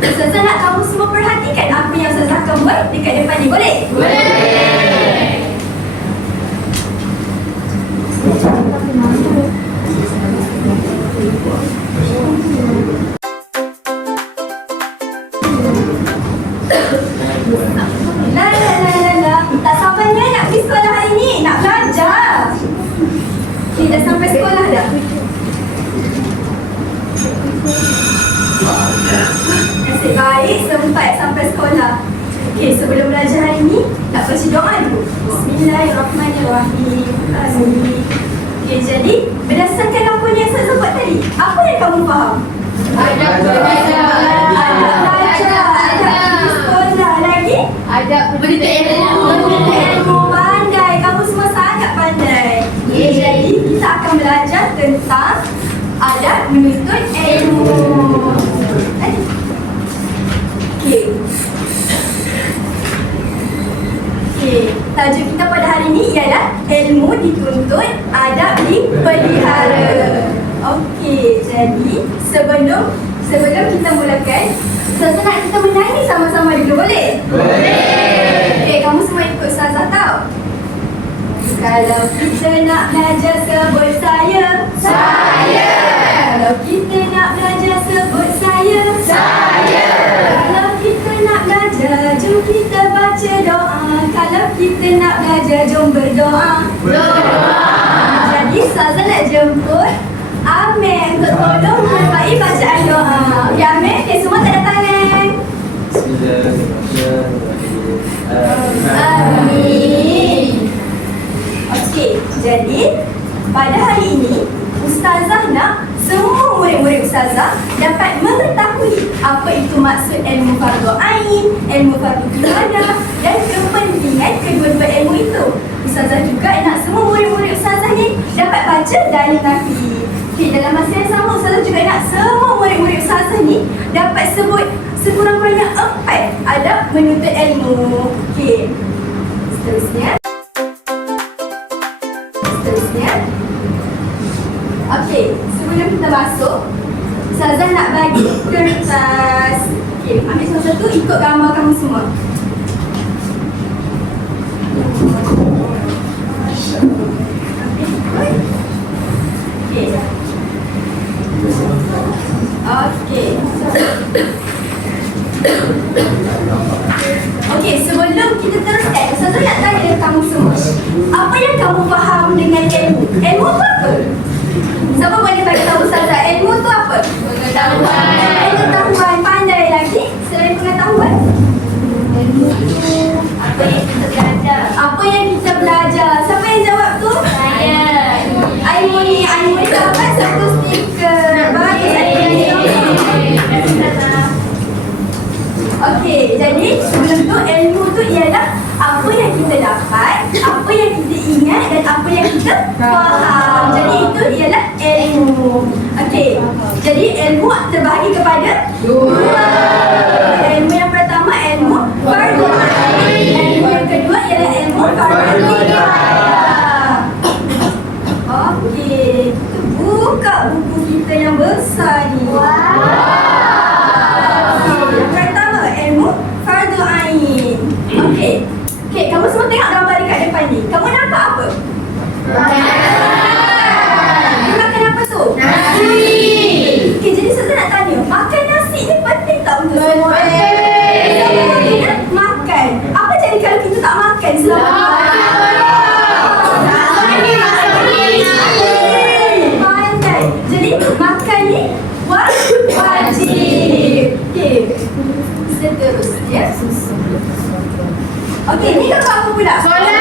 Ustazah nak kamu semua perhatikan apa yang Ustazah akan buat dekat depan ni, boleh? Boleh. Tak sabarnya nak pergi sekolah hari ni, nak belajar. Okay, dah sampai sekolah dah? Nasib baik sempat sampai sekolah. Okay, sebelum belajar hari ni, nak baca doa dulu. Bismillahirrahmanirrahim. Amin. Okay, jadi berdasarkan apa yang saya sebut tadi, apa yang kamu faham? Adab belajar. Adab belajar, adab pergi sekolah lagi. Adab menuntut ilmu. Menuntut ilmu, pandai. Kamu semua sangat pandai. Okay, jadi kita akan belajar tentang adab menuntut ilmu. Okay, tajuk kita pada hari ini ialah ilmu dituntut, adab dipelihara. Okey, jadi sebelum kita mulakan, Ustazah nak kita menyanyi sama-sama dulu, boleh? Boleh. Okey, kamu semua ikut Ustazah tau. Kalau kita nak belajar sebut saya. Saya. Kalau kita nak belajar sebut saya. Saya. Kalau kita nak belajar, jom kita baca doa. Kalau kita nak belajar, jom berdoa. Berdoa. Jadi Ustazah nak jemput Amir untuk tolong membuat bacaan doa. Okey Amir, okay, semua tanda tangan. Amin. Okey, jadi pada hari ini Ustazah nak semua murid-murid Ustazah dapat mengetahui apa itu maksud ilmu fardu ain, ilmu fardu kifadah dan kepentingan kedua-dua ilmu itu. Ustazah juga nak semua murid-murid Ustazah ni dapat baca dalil nafi. Okey, dalam masa yang sama Ustazah juga nak semua murid-murid Ustazah ni dapat sebut sekurang-kurangnya 4 adab menuntut ilmu. Okey. Seterusnya. Okey, sebelum kita masuk, Ustazah nak bagi kertas. Okey, ambil satu-satu, ikut gambar kamu semua. Okey. Okey. Okey, sebelum kita teruskan, Ustazah nak tanya dengan kamu semua. Apa yang kamu faham dengan ilmu? Ilmu tu apa? Siapa boleh bagi tahu Ustazah, ilmu tu apa? Pengetahuan. Pengetahuan, pandai lagi. Selain pengetahuan, ilmu tu apa yang kita belajar. Apa yang kita belajar? Siapa yang jawab tu? Saya. Aimoni dapat satu stiker. Bagus Aimoni. Okey, jadi sebelum tu ilmu tu ialah apa yang kita dapat, apa yang kita ingat dan apa yang kita faham. Jadi itu ialah ilmu. Okey, jadi ilmu terbahagi kepada 2. Ilmu yang pertama ilmu fardu ain. Ilmu yang kedua ialah ilmu fardu kifadah. Okey, kita buka buku kita yang besar ni. Yang pertama ilmu fardu ain. Okey. Okey, kamu semua tengok gambar dekat depan ni. Kamu nampak apa? Dia makan apa tu? Nasi. Okey, jadi Ustazah nak tanya, makan nasi ni penting tak untuk semua? Semua kena makan. Apa jadi kalau kita tak makan selama pandai. Jadi makan ni wajib. Okey. Seterusnya. Okey, ni gambar apa pula? Solat.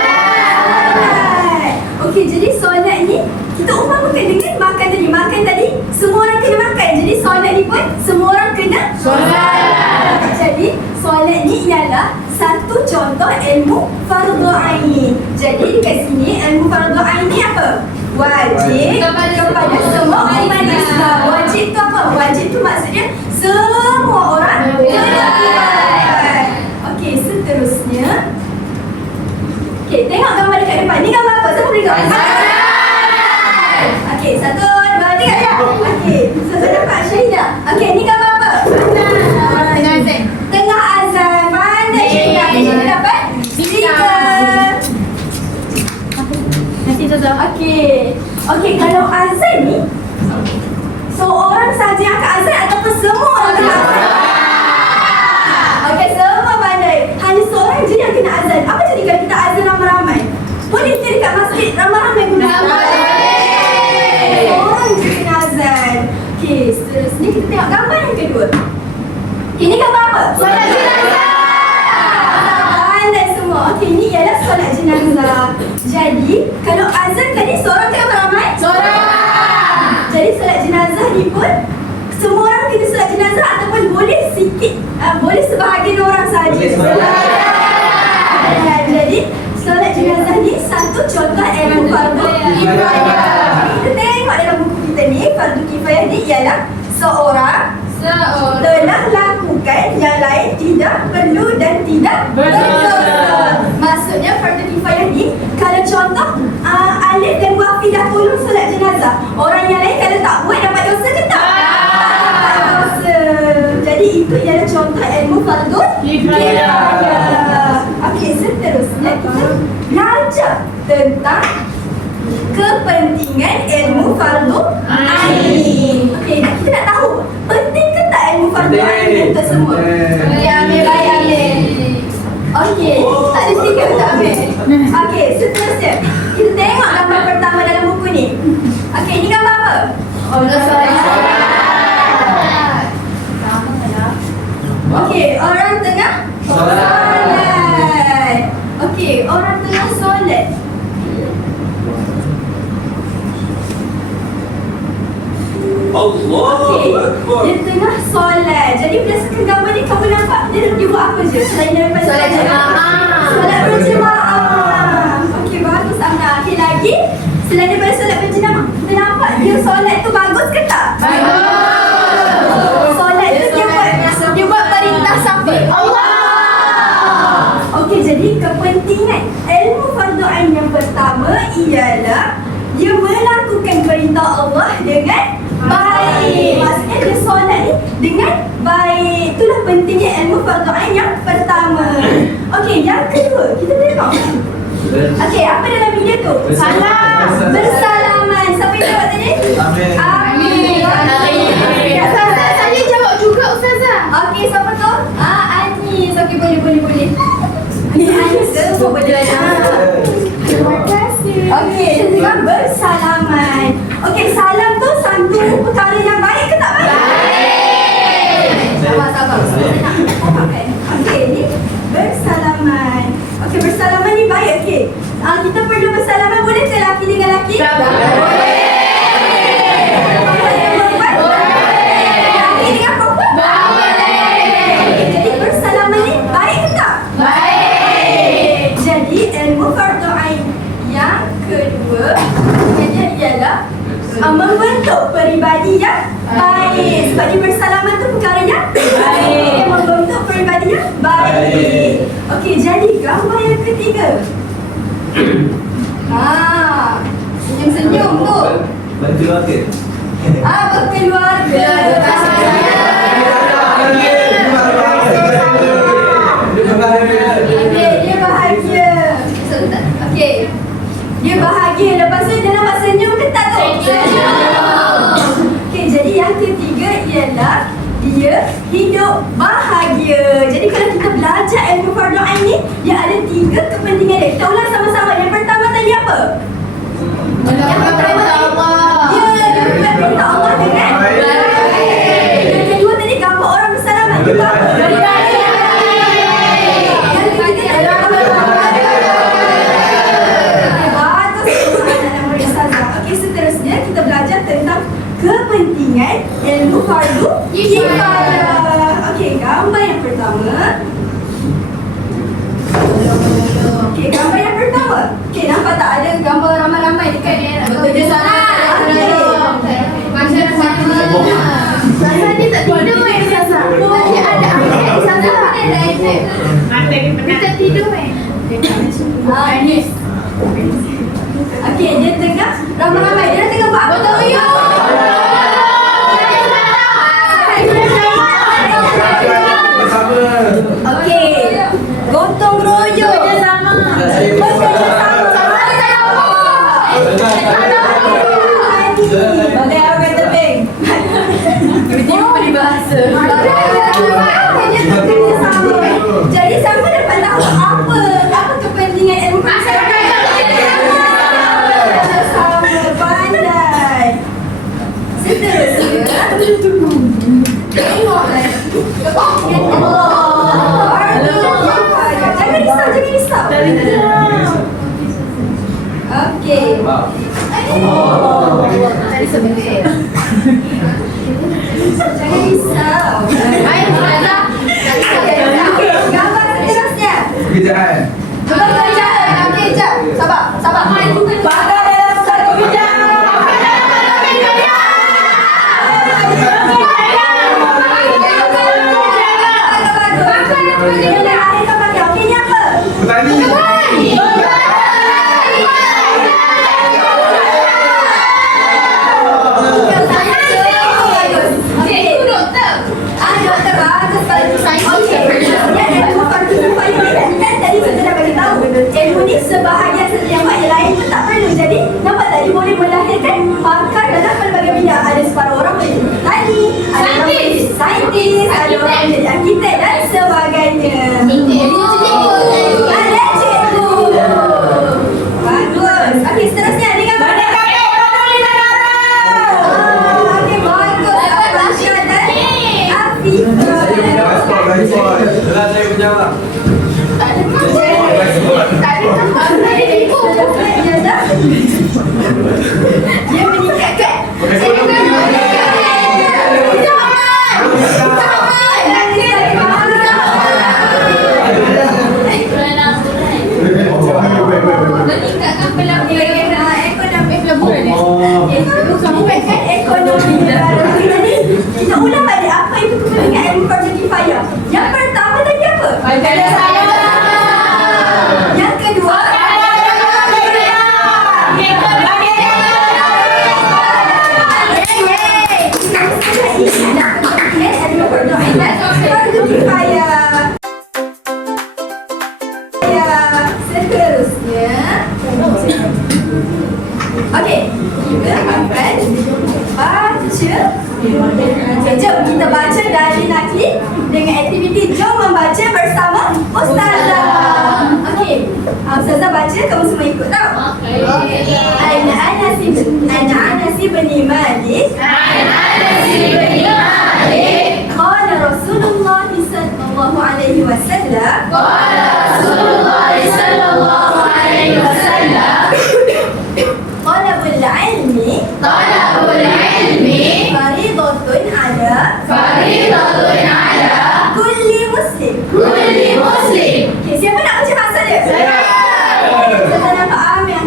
Okey, jadi solat ni kita umpamakan dengan makan tadi. Makan tadi semua orang kena makan. Jadi solat ni pun semua orang kena Solat. Jadi solat ni ialah satu contoh ilmu fardu ain. Jadi dekat sini ilmu fardu ain ni apa? Wajib kepada semua umat Islam. Wajib tu apa? Wajib tu maksudnya semua orang kena buat. Okey, seterusnya. Okey, tengok gambar dekat depan. Ni gambar apa? Siapa boleh tengok? Okey, 1, 2, 3 ya. Okey, saya dapat Syahidah. Okey, ni gambar apa? Okey, kalau azan ni seorang saja yang akan azan ataupun semua orang kena azan? Okey, semua pandai. Hanya seorang je yang kena azan. Apa jadi kalau kita azan ramai-ramai? Boleh je dekat masjid ramai-ramai guna? Seorang je kena azan. Okey, seterusnya kita tengok gambar yang kedua. Ini gambar apa? Solat jenazah. Pandai semua. Okey, ini ialah solat jenazah. Jadi, kalau azan tadi seorang ke ramai? Seorang. Jadi solat jenazah ni pun semua orang kena solat jenazah ataupun boleh sikit, boleh sebahagian orang sahaja. Jadi solat jenazah ni satu contoh ilmu fardu kifayah. Kita tengok dalam buku kita ni, fardu kifayah ni ialah seorang telah lakukan, yang lain tidak perlu dan tidak berdosa. Maksudnya fardu kifayah ni kalau contoh alif dan wafi dah tolong solat jenazah, orang yang lain kalau tak buat dapat dosa ke tak? Dapat dosa. Jadi itu ialah contoh ilmu fardu kifayah. Okey, seterusnya kita belajar tentang kepentingan ilmu fardu ain. Okey, kita nak tahu penting ke tak ilmu fardu ain untuk semua? Ambil. Okey, tak ada stiker tak ambil. Okey, seterusnya kita tengok gambar pertama dalam buku ni. Okey, ini gambar apa? Okey, orang tengah solat. Okey, orang tengah solat. Okey, dia tengah solat. Jadi berdasarkan gambar ni kamu nampak dia buat apa je selain daripada Solat jemaah. Solat berjemaah. Okey, bagus Amna. Okey, lagi selain daripada solat berjemaah, kita nampak dia solat tu bagus ke tak? Bagus. Solat tu dia buat perintah siapa? Allah. Okey, jadi kepentingan ilmu fardu ain yang pertama ialah dia melakukan perintah Allah dengan baik. Maksudnya dia solat ni dengan baik. Itulah pentingnya ilmu fardu ain yang pertama. Okey, yang kedua kita tengok. Okey, apa dalam video tu? Salam. Bersalaman. Siapa yang jawab tadi? Amin. Saya jawab juga Ustazah. Okey, siapa tu? Anis. Okey, boleh. Anis semua boleh. Terima kasih. Okey, dengan bersalaman. Okey, salam tu satu perkara yang baik ke tak baik? Baik. Sabar. Saya nak faham. Okey, ni bersalaman. Okey, bersalaman ni baik. Okey. Kita perlu bersalaman, boleh ke laki dengan laki? Boleh. Laki dengan perempuan? Boleh. Jadi bersalaman ni baik ke tak? Baik. Jadi ilmu fardu ain yang kedua ialah membentuk peribadi yang baik. Sebab dia bersalaman tu perkara yang baik. Dia membentuk peribadi yang baik. Okey, jadi gambar yang ketiga. Senyum-senyum tu. Berkeluarga. Berkeluarga. Dia bahagia. Okey. Dia bahagia. Lepas tu dia nampak senyum ke tak tu? Okey, jadi yang ketiga ialah dia hidup bahagia. Jadi kalau kita belajar ilmu fardu ain ni, dia ada tiga kepentingan dia. Kita ulang sama-sama. Yang pertama tadi apa? Yang pertama dia buat perintah Allah dengan baik. Yang kedua tadi gambar orang bersalaman. Kita apa? Kita belajar tentang kepentingan ilmu fardu kifayah. Okey, gambar yang pertama. Okey, gambar yang pertama. Okey, nampak tak ada gambar ramai-ramai dekat ni? Betul je Sarah. Macam mana? Sarah ni tak tidur Ustazah. Tadi ada iPad Ustazah. Ada iPad. Dia tak tidur Anis. Okey, dia tengah ramai-ramai. Dia tengah buat apa? Betul ya. Okey, gotong royong. Bekerjasama. Bekerjasama. Kerjasama. Jadi siapa dapat tahu apa kepentingan ilmu sama pandai. Seterusnya, tengoklah. Jangan risau. Okey. Tadi sebentar. Jangan risau. Baik, Ustazah. Gambar seterusnya. Pekerjaan. Pekerjaan. Okey, jap. Sabar. Bakal dalam satu bidang. Okey, ni apa? Petani. Doktor bagus. Tadi kita dah bagi tahu ilmu ni sebahagian saja yang lain tu tak perlu. Jadi nampak tak dia boleh melahirkan pakar dalam pelbagai bidang. Ada separuh orang boleh jadi petani, ada orang boleh jadi saintis, ada orang boleh jadi arkitek dan sebagainya. Ada cikgu. Bagus. Okey, seterusnya dengan mana kakak orang boleh negara. Okey, bagus. Masya dan Afifah. Saya menjawab. Dia meningkatkan ekonomi negara. Jadi kita ulang balik apa itu kepentingan ilmu fardu kifayah. Yang pertama tadi apa? Yang kedua fardu kifayah. Seterusnya, okey, kita akan baca. Jom kita baca dari Nakli dengan aktiviti jom membaca bersama Ustazah. Okey, Ustazah baca, kamu semua ikut tau. Ana Anas bin Malik. Qala Rasulullah sallallahu alaihi wasallam. Talabul ilmi faridatun ala kulli muslim. Okay, siapa nak baca bahasa dia? Saya nampak Amir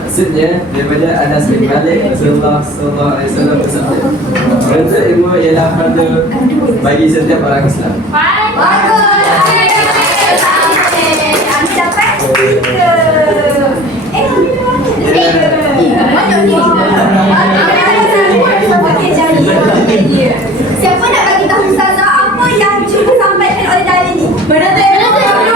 Maksudnya daripada Anas bin Malik Rasulullah sallallahu alaihi wasallam bersabda, "Menuntut ilmu ialah fardu bagi setiap orang Islam." bagus. Amir dapat 3. Okey, jadi siapa nak bagi tahu Ustazah apa yang cuba sampaikan oleh dalil ni? Menuntut ilmu fardu.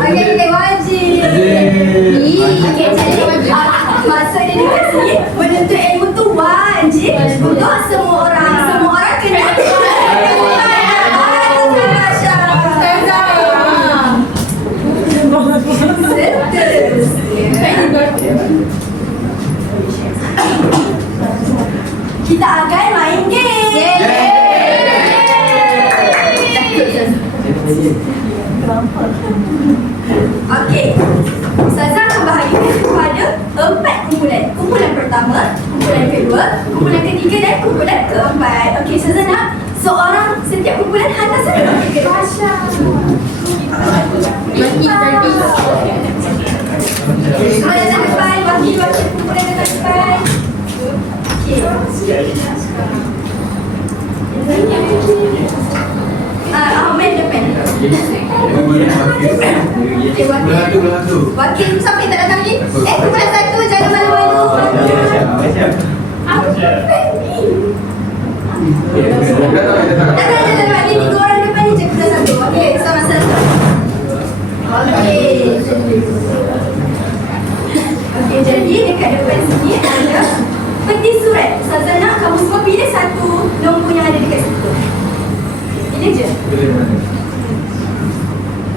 Okey, wajib. Okey, jadi maksud dia dekat sini, menuntut ilmu tu wajib untuk semua orang. Semua orang kena. Kita akan main game. Okey, Ustazah akan bahagikan kepada 4 kumpulan. Kumpulan pertama, kumpulan kedua, kumpulan ketiga dan kumpulan keempat. Okey, Ustazah nak seorang setiap kumpulan hantar satu ke Tasha. Kumpulan depan, bagi baca kumpulan depan. Okey. Ahmed depan. Okay, wakil siapa yang tak datang ni? Kumpulan 1, jangan malu-malu. Datang. Ni 3 orang depan ni je kumpulan 1. Okey, sama satu. Okey, jadi dekat depan sini ada peti surat. Ustazah nak kamu semua pilih satu nombor yang ada dekat situ. Pilih je.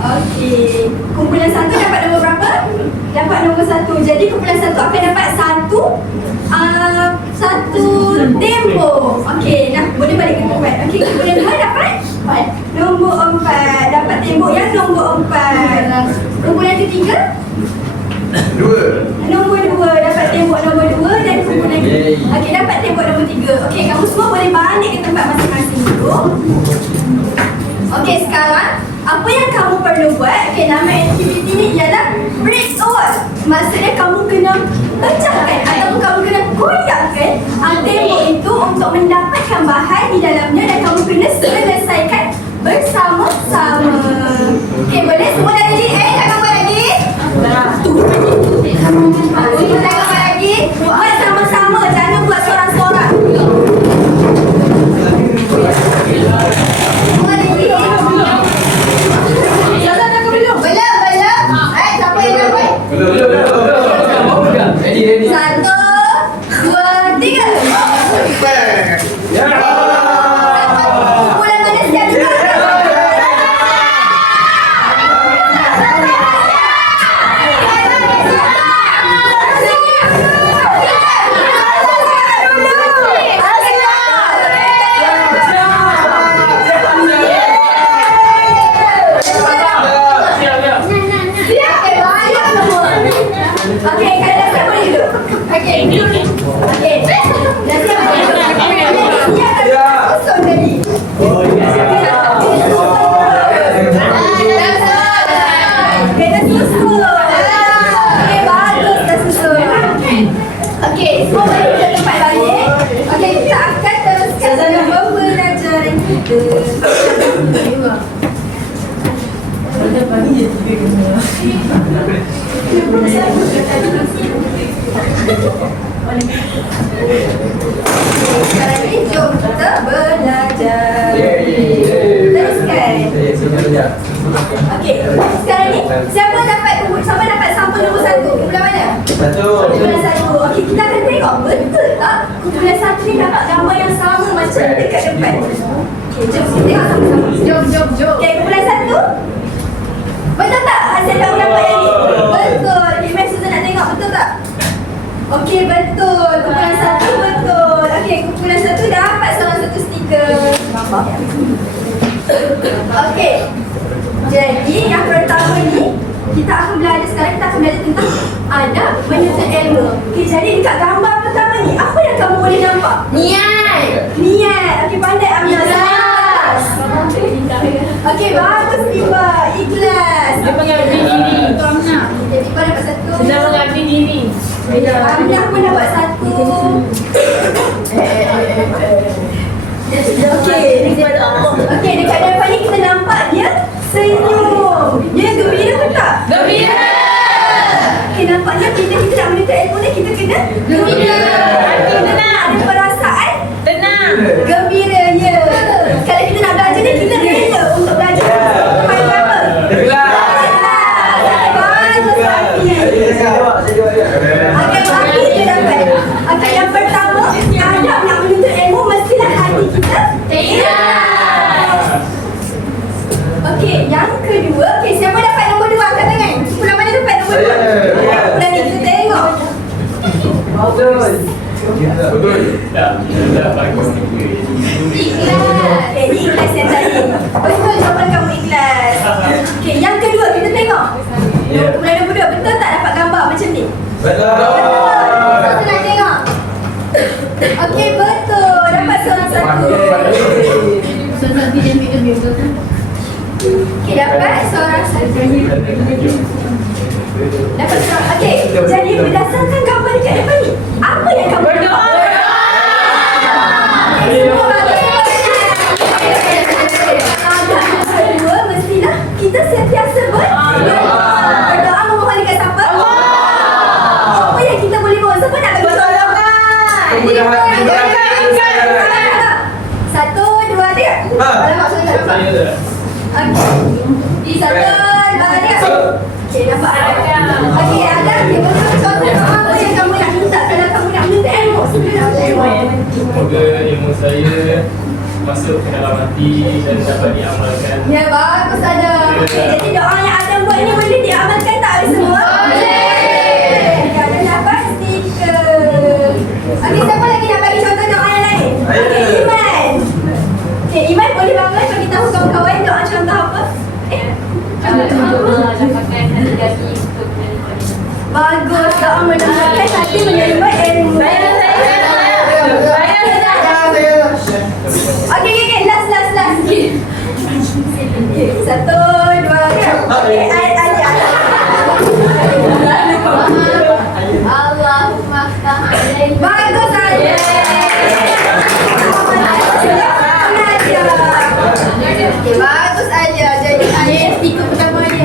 Okey, kumpulan 1 dapat nombor berapa? Dapat nombor 1. Jadi kumpulan 1 akan dapat satu tembok. Okey, nah boleh balik ke tempat. Okey, kumpulan 2 dapat nombor 4. Dapat tembok yang nombor 4. Kumpulan ketiga? 2. Nombor 2 dapat tembok nombor 2 dan kumpulan okey dapat tembok nombor 3. Okey, kamu semua boleh balik ke tempat masing-masing dulu. Okey, sekarang apa yang kamu perlu buat? Okey, nama aktiviti ni ialah break away. Maksudnya kamu kena pecahkan ataupun kamu kena goyahkan tembok itu untuk mendapatkan bahan di dalamnya dan kamu kena selesaikan bersama-sama. Okey, boleh semua dah ready? Tak gambar lagi? Untuk tak gambar lagi? Buat sama-sama, jangan buat seorang-seorang. Semua ready? Zaza dah ke belum? Belum. Siapa yang dah buat? Ready. 1, 2, 3. Kumpulan mana siap juga? Okey, kalau dah siap boleh duduk. Okey. Dah siap boleh duduk. Siap susun tadi. Kena susun. Okey, bagus dah susun. Okey, semua boleh duduk tempat balik. Okey, kita akan teruskan dengan pembelajaran kita. Sekarang ni jom kita belajar. Teruskan. Okey, sekarang ni siapa dapat sampul nombor 1? Kumpulan mana? 1. Kumpulan 1. Okey, kita akan tengok betul tak kumpulan 1 ni dapat gambar yang sama macam dekat depan. Okey, jom kita tengok sama-sama. Jom. Okey, kumpulan 1. Betul tak hasil kamu dapat yang ni? Betul. Okey, Mek Susan nak tengok betul tak? Okey, betul. Kumpulan 1 betul. Okey, kumpulan 1 dapat salah satu stiker. Okey. Jadi yang pertama ni kita akan belajar sekarang, kita akan belajar tentang adab menuntut ilmu. Okey, jadi dekat gambar pertama ni apa yang kamu boleh nampak? Niat. Okey, pandai ambil ikhlas. Okey, bagus Tiba. Ikhlas. Dia mengabdi diri. Okey, Tiba dapat 1. Sedang mengabdi diri. Aminah pun dapat 1. Okey, dekat depan ni kita nampak dia senyum. Dia gembira ke tak? Gembira. Okey, nampaknya kita nak menuntut ilmu ni kita kena Gembira. Hati tenang, ada perasaan Tenang. gembira, ya. Kalau kita nak belajar ni kita rela untuk belajar. Faham apa? Bagus Hafiz. Okey, Hafiz dia dapat. Okey, yang pertama, adab nak menuntut ilmu mestilah hati kita ikhlas. Okey, yang kedua, okey, siapa dapat nombor 2 angkat tangan? Kumpulan mana dapat nombor 2? Kumpulan ni kita tengok. Ikhlas. Ikhlas yang tadi. Betul jawapan kamu ikhlas. Okey, yang kedua kita tengok. Kumpulan nombor 2 betul tak dapat gambar macam ni? Betul. Kita nak tengok. Okey, betul. Dapat seorang satu. Okey, dapat seorang satu. Dapat seorang. Okey, jadi berdasarkan gambar dekat depan ni, apa yang kamu Berdoa. saya dah. Di satu, dua, tiga. Okey, nampak ada. Okey, ada. Okey, boleh contoh apa yang kamu nak minta kalau kamu nak minta ilmu? Sebelum nak ilmu. Semoga ilmu saya masuk ke dalam hati dan dapat diamalkan. Ya, bagus ada. Okey, jadi doa yang ada buat ni boleh diamalkan tak oleh semua? Boleh. Ada dapat stiker. Okey, siapa lagi nak bagi contoh doa yang lain? Okey, Iman. Okey, Iman boleh bangun bagi tahu kawan-kawan doa contoh apa? Bagus, doa menambahkan hati menerima ilmu. Okey, last. Satu, dua, tiga. Okey, Ali. Allahumma ftah Bagus, Ali. Okey, bagus Alia. Jadi Alia stiker pertama ni.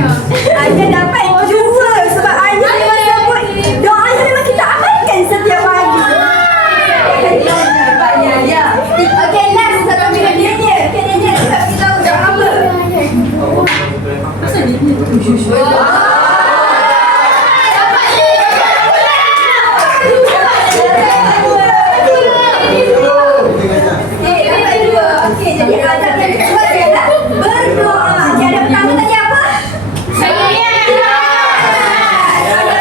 Alia dapat dua sebab Alia memang sebut doa yang memang kita amalkan setiap hari. Ya. Okey, last satu minit dia. Okey, dia nak kita tahu doa apa? Okey, jadi adab yang kedua ialah berdoa. Okey, adab pertama tadi apa? Adab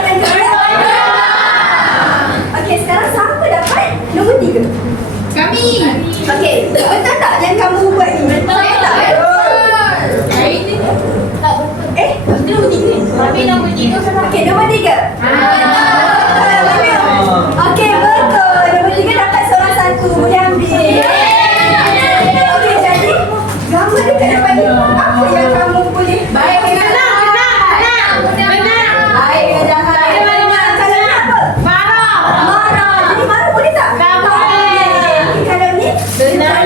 yang kedua. Okey, sekarang siapa dapat nombor 3? Kami. Okey, betul tak yang kamu buat ni? Betul tak? Nombor 3 ni. Kami nombor 3 sama. Okey, nombor 3. Okey, betul. Nombor 3 dapat seorang satu. Boleh ambil. Okey, jadi gambar dekat depan ni apa yang kamu boleh? Baik ke jahat? Baik ke jahat? Kalau ni apa? Marah. Jadi marah boleh tak? Tak boleh. Okey, kalau ni? Benar.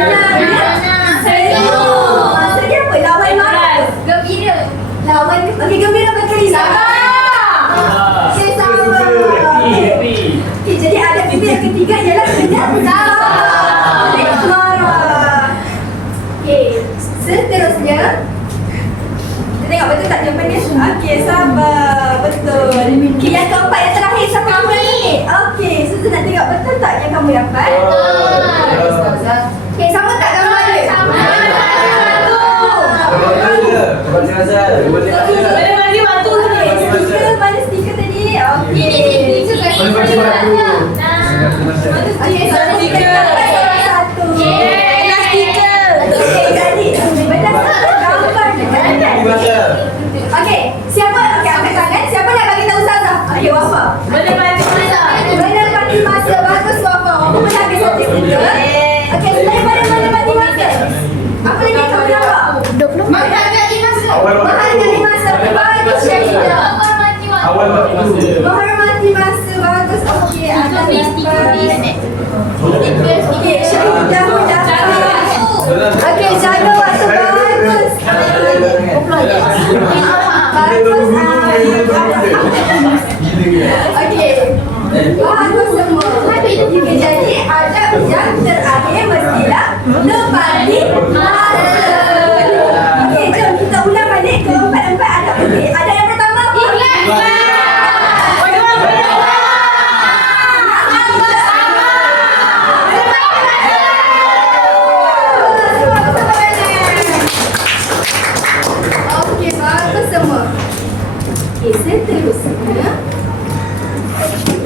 Senyum. Maksudnya apa? Lawan marah. Gembira. Lawan, okey, gembira berkali. Okey, sabar. Okey, jadi ada kita yang ketiga ialah kena sabar. Marah. Okey, seterusnya kita tengok betul tak jawapannya? Okey, sabar. Betul. Okey, yang keempat yang terakhir siapa yang ni? Okey, Suzu nak tengok betul tak yang kamu dapat? Okey, sama tak gambar dia? Sama. Stiker, mana stiker tadi? Okey. Okey, satu stiker. Satu. Okey, jadi berdasarkan gambar dekat atas. Okey, siapa? Okey, angkat tangan. Siapa nak bagi tahu Ustazah? Okey, Wafa. Menepati masa. Bagus, Wafa. Wafa pun ambil satu stiker. Okey, selain menepati masa, apa lagi yang kamu nampak? 20 menghargai masa. Menghargai masa. Bagus, Syahidah. Awal waktu masa. Menghormati masa. Bagus. Okey, ada dapat. Okey, Syahidah pun dapat. Okey, jaga waktu. Bagus. Okey. Bagus semua. Okey, jadi adab yang terakhir mestilah nepati masa. Okey, jom kita ulang balik ke empat-empat adab. Okey, adab yang pertama apa? Okey, bagus semua. Okey, seterusnya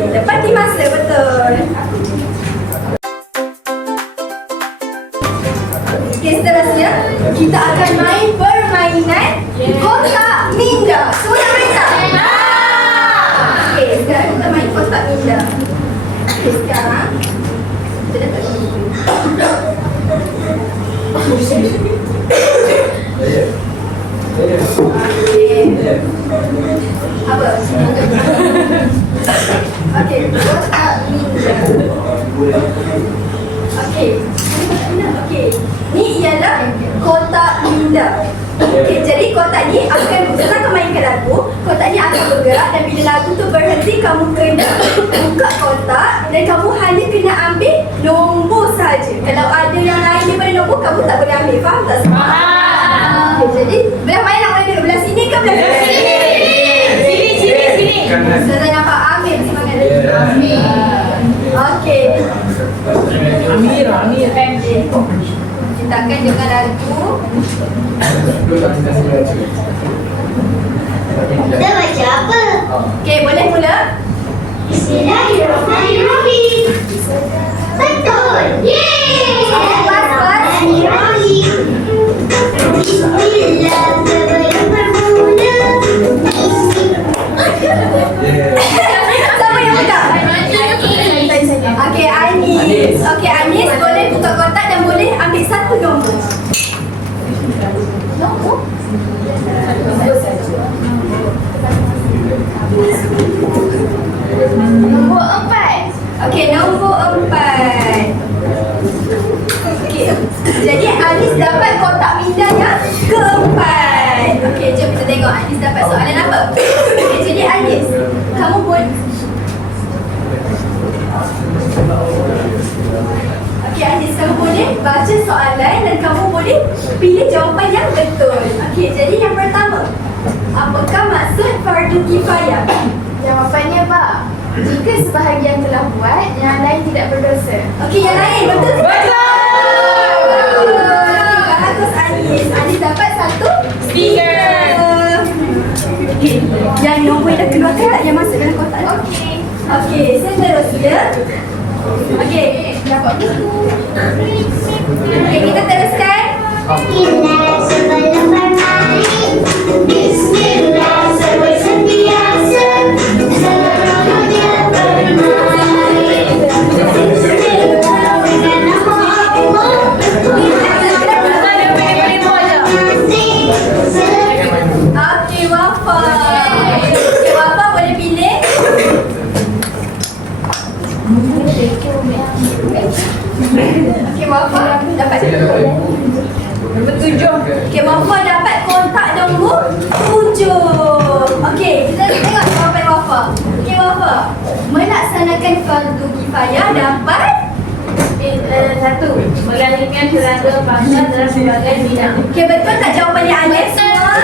tepati masa, betul. Okey, seterusnya kita akan main permainan kotak minda. Semua nak main tak? Okey, sekarang kita main kotak minda. Okey, sekarang kita dapat apa? Okey, kotak minda. Okey. Okey. Ni ialah kotak minda. Okey, jadi kotak ni akan setelah kau mainkan lagu, kotak ni akan bergerak dan bila lagu tu berhenti kamu kena buka kotak dan kamu hanya kena ambil nombor saja. Kalau ada yang lain daripada nombor kamu tak boleh ambil. Faham tak? Ustazah nampak Amir semangat lagi. Yeah. Amin. Okey. Amir. Kita akan dengar lagu. Kita baca apa? Okey, boleh mula? Bismillahirrahmanirrahim. Betul. Yeay. Bismillahirrahmanirrahim. Bismillah sebelum bermula. Siapa yang buka? Okey, Anis. Okey, Anis boleh buka kotak dan boleh ambil satu nombor. Nombor? Nombor 4. Okey, nombor 4. Okey. Jadi Anis dapat kotak minda yang keempat. Okey, jom kita tengok Anis dapat soalan apa. Okey, jadi Anis, kamu boleh. Okey, Anis, kamu boleh baca soalan dan kamu boleh pilih jawapan yang betul. Okey, jadi yang pertama, apakah maksud fardu kifayah? Jawapannya Pak. Jika sebahagian telah buat, yang lain tidak berdosa. Okey, yang lain betul ke? Betul. Bagus Anis. Anis dapat satu stiker. Okey, yang nombor yang dah keluarkan tak yang masuk dalam kotak? Okey. Okey, seterusnya. Okey, dapat buku. Okey, kita teruskan. Inna sebelum bermain, Bismillah sentiasa selamanya bermain. Bismillah dengan nama Allah. Okey, Wafa. Okey, Wafa boleh pilih. Okey, Wafa dapat nombor 7. Okey, Wafa dapat kontak nombor 7. Okey, kita tengok jawapan Wafa. Okey, Wafa, melaksanakan fardu kifayah dapat Satu, melahirkan tenaga bangsa dalam berbagai bidang. okey, betul tak jawapannya Anis semua?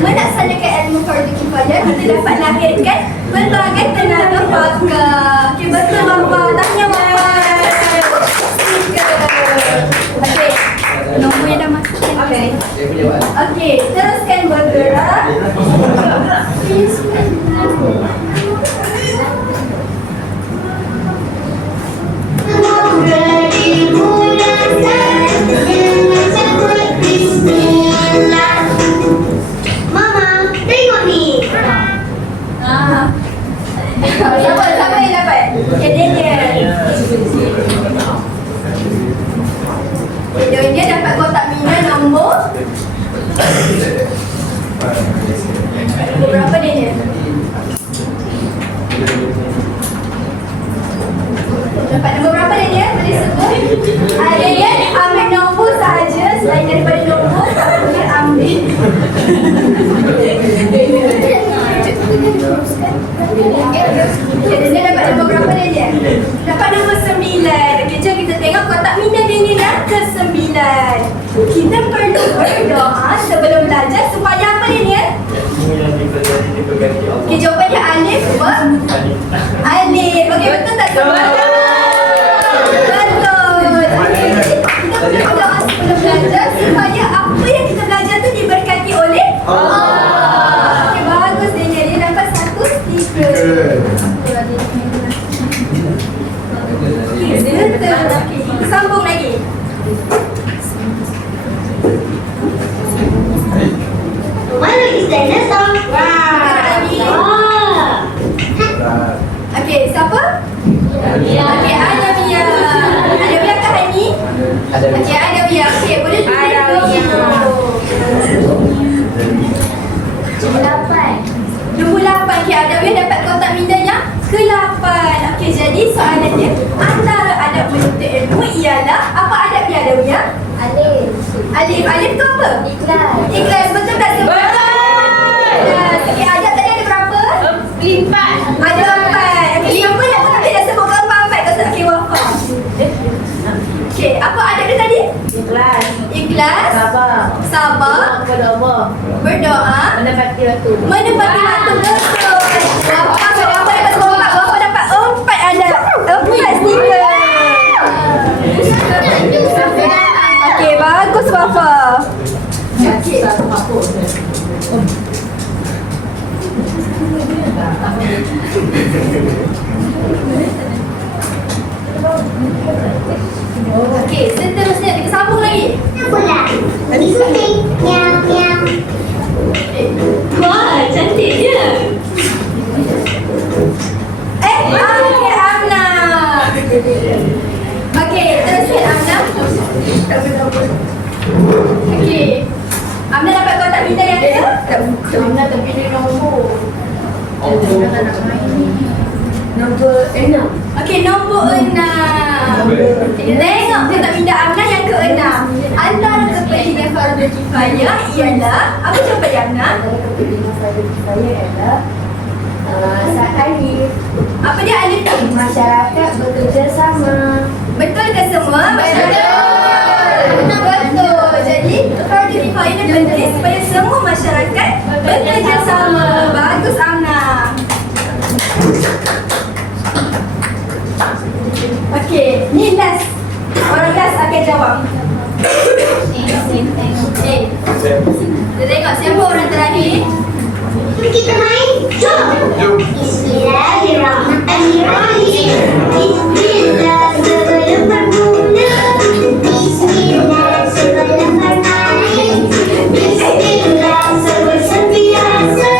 Melaksanakan ilmu fardu kifayah, kita dapat lahirkan berbagai tenaga pakar. Okey, betul Wafa. Tahniah Wafa. Okey, nombor yang dah masuk. Okey. Dia punya Pak. Okey, teruskan bergerak. Semoga dimudahkan dengan sebut Bismillah. Mama, tengok ni. Siapa yang dapat? Okey, Daniel. Dia dapat kotak mina nombor berapa Daniel? Dapat nombor berapa Daniel? Boleh sebut? Daniel ambil nombor sahaja. Selain daripada nombor, tak boleh ambil. Okay, dia dapat nombor berapa Daniel? Dapat nombor 9. Okay, jom kita tengok kotak minda Daniel yang ke-9. Kita perlu berdoa sebelum belajar supaya apa Daniel? Ilmu yang dipelajari diberkati Allah. Okay, jawapannya Alif. Alif. Okay, betul tak semua? Betul. Kita perlu berdoa sebelum belajar supaya apa yang kita belajar tu diberkati oleh Allah. Okay, bagus Daniel. Dia dapat satu stiker. Okay, sambung lagi. Mana is dinosaur? Okay, siapa? Okay, Adawiyah. Adawiyah kah Hani? Ada. Okay, Adawiyah. Okay, boleh tulis nombor 8. Okay, Adawiyah dapat kotak minda yang ke-8. Okay, jadi soalannya, antara adab menuntut ilmu ialah apa adab dia Adawiyah? Alif. Alif. Alif tu apa? Ikhlas. Ikhlas. Betul tak semua? Ikhlas. Okay, adab tadi ada berapa? 4. Ada 4. Okay, siapa yang tak nak sebut keempat-empat? Kata okay, Wafa. Okay, apa adab dia tadi? Ikhlas. Ikhlas. Sabar. Sabar. kepada Allah. Berdoa Menepati waktu. menepati waktu betul. Berapa dapat 4 ada 4 stiker. Okey, bagus Wafa. Okey. Okey, seterusnya kita sambung lagi. Wah, cantiknya. Okey, Amna. Okey, teruskan Amna. Okey. Amna dapat kotak bintang yang ke? Amna terpilih nombor. Jangan nak main ni. Nombor 6. Okey, nombor 6. Tengok kotak bintang Amna yang ke-6. Antara kepentingan fardu kifayah ialah apa jawapan Amna? Kepentingan fardu kifayah ialah alif. Apa dia alif tu? Masyarakat bekerja sama. Betul ke semua? Betul. Jadi fardu kifayah ni penting supaya semua masyarakat bekerjasama. Bagus Amna. Okey, ni last. Orang last akan jawab. Kita tengok siapa orang terakhir. Kita main. Jom. Bismillahirrahmanirrahim. Bismillah sebelum bermula. Bismillah sebelum bermain. Bismillah sebelum biasa.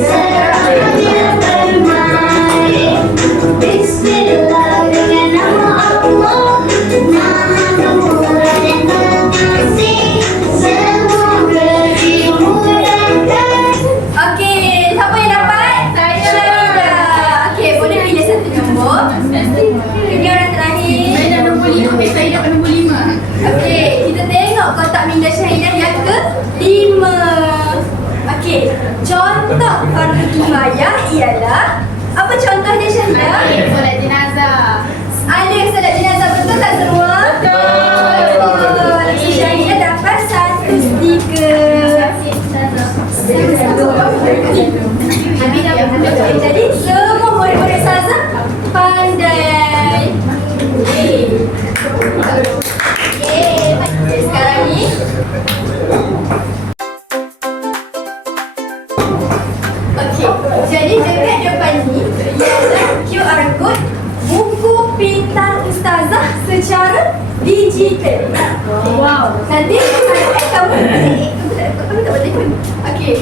Serahnya bermain. Bismillah dengan nama Allah. Maha Pemurah dan Pengasih. Semoga dimudahkan. Okey, siapa yang dapat? Syahida. Okey, boleh pilih satu nombor. Ini orang terakhir. Saya dah nombor 5, saya dapat nombor 5. Okey, kita tengok kotak minda Syahidah yang ke-5. Okey, contoh fardu kifayah ialah apa contohnya Syahidah? Solat jenazah. Alif solat jenazah, betul tak semua? Betul. Syahidah dapat 1 stiker. Okey, jadi semua murid-murid Ustazah pandai. Sekarang ni okey, jadi dekat depan ni ialah QR code buku pintar Ustazah secara digital. Wow. Nanti kamu tak boleh telefon. Okey.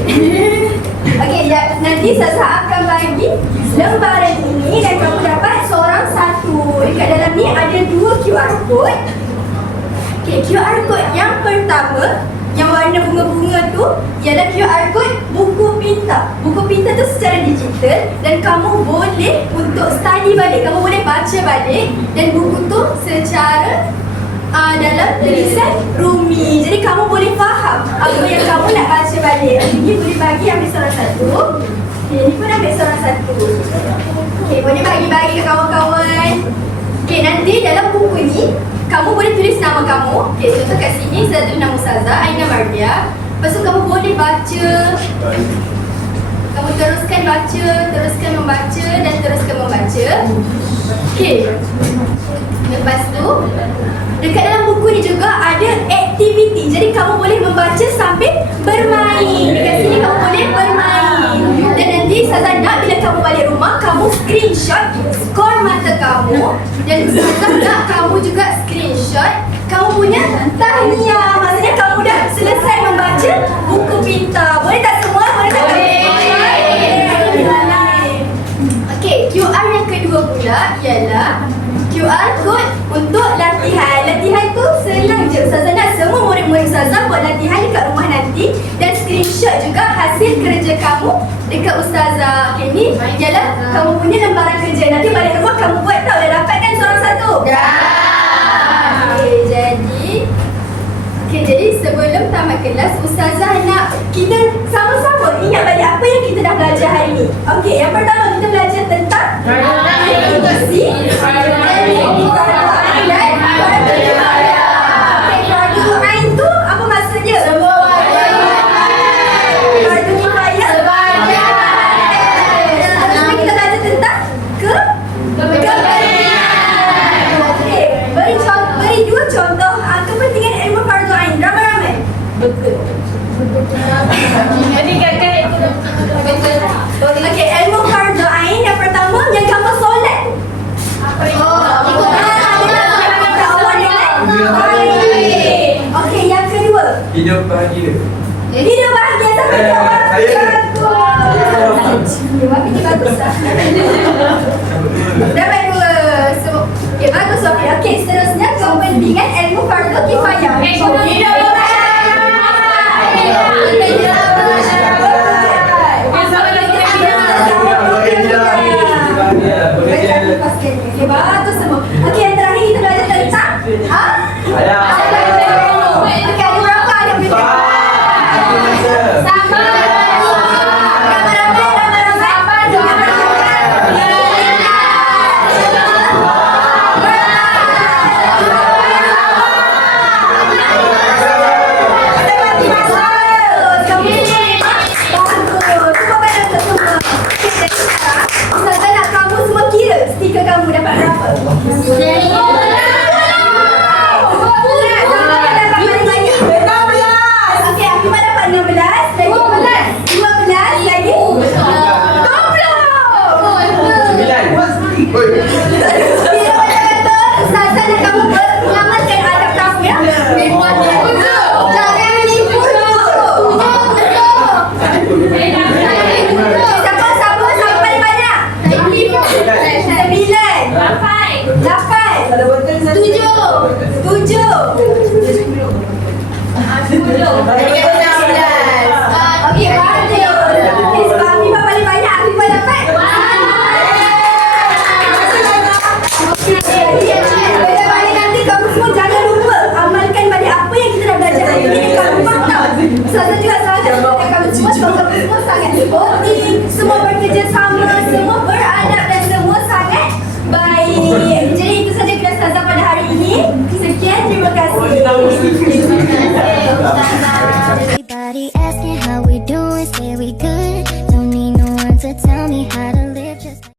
Okey, ya, nanti Ustazah akan bagi lembaran ini dan kamu dapat seorang satu. Dekat dalam ni ada 2 QR code. Okey, QR code yang pertama yang warna bunga-bunga tu ialah QR code buku pintar. Buku pintar tu secara digital dan kamu boleh untuk study balik. Kamu boleh baca balik dan buku tu secara dalam tulisan Rumi. Jadi kamu boleh faham apa yang kamu nak baca balik. Ini boleh bagi ambil seorang satu. Okay, ini pun ambil seorang satu. Okay, boleh bagi-bagi ke kawan-kawan. Okay, nanti dalam buku ni kamu boleh tulis nama kamu. Okay, contoh kat sini saya tulis nama Ustazah Aina Mardia. Lepas tu kamu boleh baca. Kamu teruskan baca, teruskan membaca dan teruskan membaca. Okay. Lepas tu dekat dalam buku ni juga ada aktiviti. Jadi kamu boleh membaca sambil bermain. Dekat sini kamu boleh bermain. Dan nanti Ustazah nak bila kamu balik rumah, kamu screenshot skor mata kamu. Dan Ustazah nak kamu juga screenshot kamu punya tahniah. Maksudnya kamu dah selesai membaca buku pintar. Boleh tak semua? Boleh tak? Okey, QR yang kedua pula ialah QR code untuk latihan. Latihan tu senang je. Ustazah nak semua murid-murid Ustazah buat latihan dekat rumah nanti dan screenshot juga hasil kerja kamu dekat Ustazah. Okay, ni ialah kamu punya lembaran kerja. Nanti balik rumah kamu buat tau. Dah dapat kan seorang satu? Dah. Okay, jadi sebelum tamat kelas, Ustazah nak kita sama-sama ingat balik apa yang kita dah belajar hari ni. Okey, yang pertama kita belajar tentang definisi fardu ain tu apa maksudnya? Semua wajib. Hidup bahagia. Hidup bahagia sampai dia saya. bagus. Tapi dia bagus lah. Dapat 2. So, okay, bagus Sofi. Okay, seterusnya kepentingan ilmu fardu kifayah. Hidup bahagia. Okay, bagus semua. Okay, yang terakhir kita belajar tentang Ayah. Okay, ada berapa? Ada berapa? Stiker kamu dapat berapa? Okey, Akifah dapat 16 lagi 12 lagi 20. Tidak kata Ustazah dan kamu mengamalkan adab kamu ya. Jangan menipu. Siapa paling banyak? 9 8 7 Okey, bagus. Okey, sebab Akifah paling banyak, Akifah dapat. Balik nanti kamu semua jangan lupa amalkan balik apa yang kita dah belajar hari ini. Kamu faham? Saya juga sahaja kamu semua sebab kamu semua sangat sportif, semua bekerja sama, semua beradab dan semua sangat baik. Jadi itu saja kelas Ustazah pada hari ini. Sekian, terima kasih. Everybody asking how we doing, say we good. Don't need no one to tell me how to